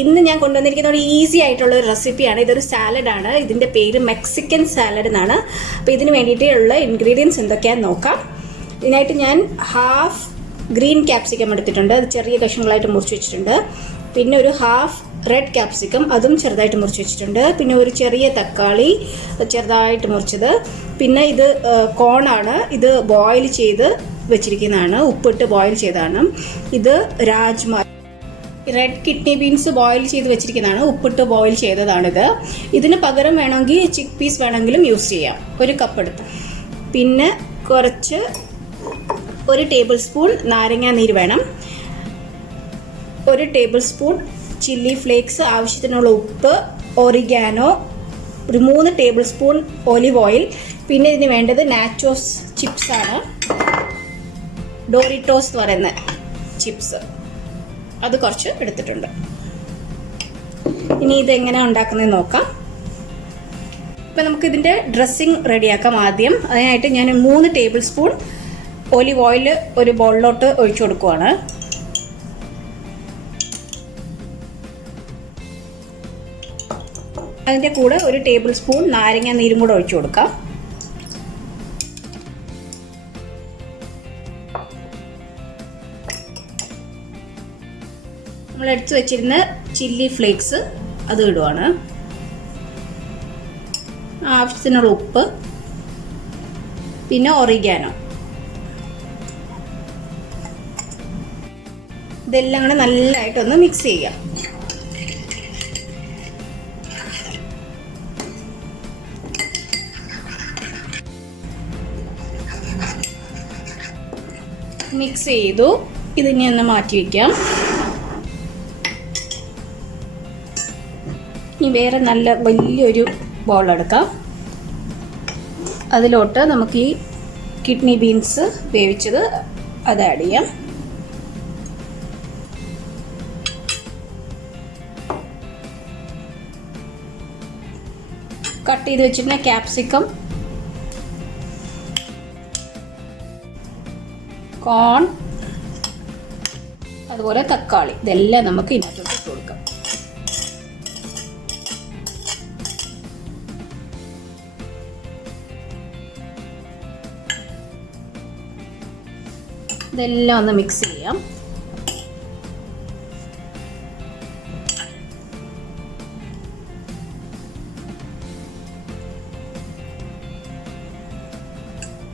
ഇന്ന് ഞാൻ കൊണ്ടുവന്നിരിക്കുന്ന ഒരു ഈസി ആയിട്ടുള്ള ഒരു റെസിപ്പിയാണ്. ഇതൊരു സാലഡാണ്. ഇതിൻ്റെ പേര് മെക്സിക്കൻ സാലഡ് എന്നാണ്. അപ്പോൾ ഇതിന് വേണ്ടിയിട്ടുള്ള ഇൻഗ്രീഡിയൻസ് എന്തൊക്കെയാണെന്ന് നോക്കാം. ഇതിനായിട്ട് ഞാൻ ഹാഫ് ഗ്രീൻ ക്യാപ്സിക്കം എടുത്തിട്ടുണ്ട്. അത് ചെറിയ കഷ്ണങ്ങളായിട്ട് മുറിച്ച് വെച്ചിട്ടുണ്ട്. പിന്നെ ഒരു ഹാഫ് റെഡ് ക്യാപ്സിക്കം, അതും ചെറുതായിട്ട് മുറിച്ച് വെച്ചിട്ടുണ്ട്. പിന്നെ ഒരു ചെറിയ തക്കാളി ചെറുതായിട്ട് മുറിച്ചത്. പിന്നെ ഇത് കോണാണ്. ഇത് ബോയിൽ ചെയ്ത് വെച്ചിരിക്കുന്നതാണ്, ഉപ്പിട്ട് ബോയിൽ ചെയ്തതാണ്. ഇത് rajma, red kidney beans boil ചെയ്ത് വെച്ചിരിക്കുന്നതാണ്, ഉപ്പിട്ട് ബോയിൽ ചെയ്തതാണിത്. ഇതിന് പകരം വേണമെങ്കിൽ ചിക്ക് പീസ് വേണമെങ്കിലും യൂസ് ചെയ്യാം. ഒരു കപ്പ് എടുത്ത്, പിന്നെ ഒരു ടേബിൾ സ്പൂൺ നാരങ്ങാ നീര് വേണം, ഒരു ടേബിൾ സ്പൂൺ ചില്ലി ഫ്ലേക്സ്, ആവശ്യത്തിനുള്ള ഉപ്പ്, ഒറിഗാനോ, ഒരു 3 ടേബിൾ സ്പൂൺ ഒലിവ് ഓയിൽ. പിന്നെ ഇതിന് വേണ്ടത് നാച്ചോസ് ചിപ്സാണ്, ഡോറിറ്റോസ് എന്ന് പറയുന്ന ചിപ്സ്, അത് കുറച്ച് എടുത്തിട്ടുണ്ട്. ഇനി ഇതെങ്ങനെയാണ് ഉണ്ടാക്കുന്നതെന്ന് നോക്കാം. ഇപ്പം നമുക്കിതിൻ്റെ ഡ്രസ്സിങ് റെഡിയാക്കാം. ആദ്യം അതിനായിട്ട് ഞാൻ 3 ടേബിൾ സ്പൂൺ ഒലിവ് ഓയിൽ ഒരു ബൗളിലോട്ട് ഒഴിച്ചു കൊടുക്കുവാണ്. അതിൻ്റെ കൂടെ ഒരു ടേബിൾ സ്പൂൺ നാരങ്ങ നീരും കൂടെ ഒഴിച്ചു കൊടുക്കാം. നമ്മൾ എടുത്തു വെച്ചിരുന്ന ചില്ലി ഫ്ലേക്സ് അത് ഇടുവാണ്. ആവശ്യത്തിനുള്ള ഉപ്പ്, പിന്നെ ഒറിഗാനോ. ഇതെല്ലാം കൂടെ നല്ലതായിട്ടൊന്ന് മിക്സ് ചെയ്യാം. മിക്സ് ചെയ്തു. ഇതിനെ ഒന്ന് മാറ്റി വയ്ക്കാം. ഇനി വേറെ നല്ല വലിയൊരു ബൗൾ എടുക്കാം. അതിലോട്ട് നമുക്ക് ഈ കിഡ്നി ബീൻസ് വേവിച്ചത് അത് ആഡ് ചെയ്യാം. കട്ട് ചെയ്ത് വെച്ചിരുന്ന ക്യാപ്സിക്കം, കോൺ, അതുപോലെ തക്കാളി, ഇതെല്ലാം നമുക്ക് ഇതിനകത്തോട്ട് ഇട്ട് കൊടുക്കാം. ഇതെല്ലാം ഒന്ന് മിക്സ് ചെയ്യാം.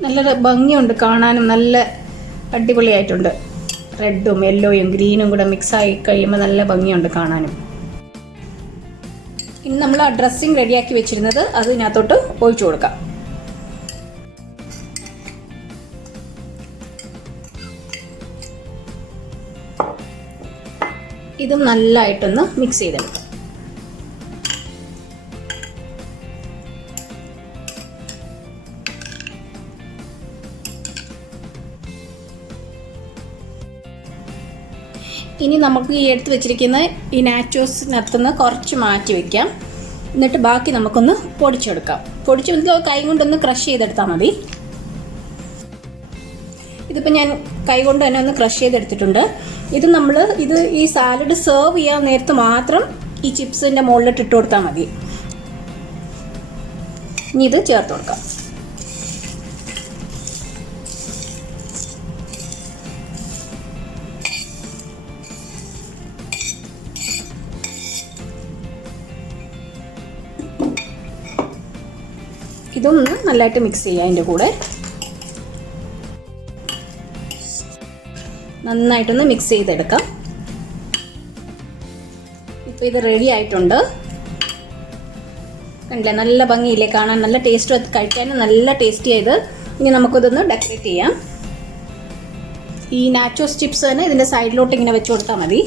നല്ല ഭംഗിയുണ്ട് കാണാനും, നല്ല അടിപൊളിയായിട്ടുണ്ട്. റെഡും യെല്ലോയും ഗ്രീനും കൂടെ മിക്സായി കഴിയുമ്പോൾ നല്ല ഭംഗിയുണ്ട് കാണാനും. ഇനി നമ്മൾ ആ ഡ്രസ്സിങ് റെഡിയാക്കി വെച്ചിരുന്നത് അത് ഇതിനകത്തോട്ട് ഒഴിച്ചു കൊടുക്കാം. ഇതും നല്ലതായിട്ടൊന്ന് മിക്സ് ചെയ്തെടുക്കാം. ഇനി നമുക്ക് ഈ എടുത്ത് വെച്ചിരിക്കുന്ന ഈ നാച്ചോസിനകത്തുനിന്ന് കുറച്ച് മാറ്റി വയ്ക്കാം. എന്നിട്ട് ബാക്കി നമുക്കൊന്ന് പൊടിച്ചെടുക്കാം. കൈ കൊണ്ടൊന്ന് ക്രഷ് ചെയ്തെടുത്താൽ മതി. ഇതിപ്പോൾ ഞാൻ കൈ കൊണ്ട് തന്നെ ഒന്ന് ക്രഷ് ചെയ്തെടുത്തിട്ടുണ്ട്. ഇത് ഈ സാലഡ് സെർവ് ചെയ്യാൻ നേരത്ത് മാത്രം ഈ ചിപ്സിൻ്റെ മുകളിലിട്ട് ഇട്ട് കൊടുത്താൽ മതി. ഇനി ഇത് ചേർത്ത് കൊടുക്കാം. ഇതൊന്ന് നല്ലതായിട്ട് മിക്സ് ചെയ്യാം. അതിൻ്റെ കൂടെ നന്നായിട്ടൊന്ന് മിക്സ് ചെയ്തെടുക്കാം. ഇപ്പോൾ ഇത് റെഡി ആയിട്ടുണ്ട്. കണ്ടില്ലേ, നല്ല ഭംഗിയില്ലേ കാണാൻ, നല്ല ടേസ്റ്റ്, കഴിക്കാനും നല്ല ടേസ്റ്റി ആയത്. ഇനി നമുക്കിതൊന്ന് ഡെക്കറേറ്റ് ചെയ്യാം. ഈ നാച്ചോസ് ചിപ്സ് തന്നെ ഇതിൻ്റെ സൈഡിലോട്ട് ഇങ്ങനെ വെച്ച് കൊടുത്താൽ മതി.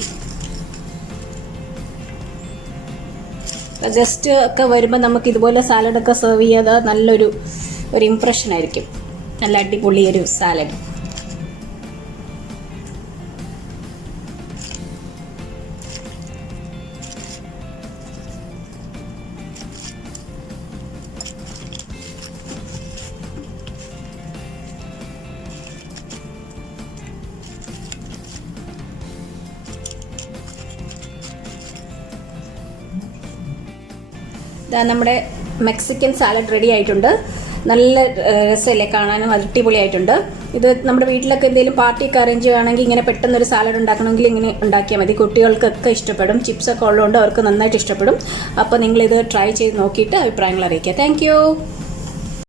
ഗസ്റ്റ് ഒക്കെ വരുമ്പോൾ നമുക്ക് ഇതുപോലെ സാലഡൊക്കെ സെർവ് ചെയ്യാതെ നല്ലൊരു ഇംപ്രഷൻ ആയിരിക്കും. നല്ല അടിപൊളി ഒരു സാലഡ്. നമ്മുടെ മെക്സിക്കൻ സാലഡ് റെഡി ആയിട്ടുണ്ട്. നല്ല രസമല്ലേ കാണാനും, അടിപൊളിയായിട്ടുണ്ട്. ഇത് നമ്മുടെ വീട്ടിലൊക്കെ എന്തെങ്കിലും പാർട്ടിയൊക്കെ അറേഞ്ച് ചെയ്യുകയാണെങ്കിൽ ഇങ്ങനെ പെട്ടെന്നൊരു സാലഡ് ഉണ്ടാക്കണമെങ്കിൽ ഇങ്ങനെ ഉണ്ടാക്കിയാൽ മതി. കുട്ടികൾക്കൊക്കെ ഇഷ്ടപ്പെടും. ചിപ്സൊക്കെ ഉള്ളതുകൊണ്ട് അവർക്ക് നന്നായിട്ട് ഇഷ്ടപ്പെടും. അപ്പോൾ നിങ്ങളിത് ട്രൈ ചെയ്ത് നോക്കിയിട്ട് അഭിപ്രായങ്ങൾ അറിയിക്കുക. താങ്ക്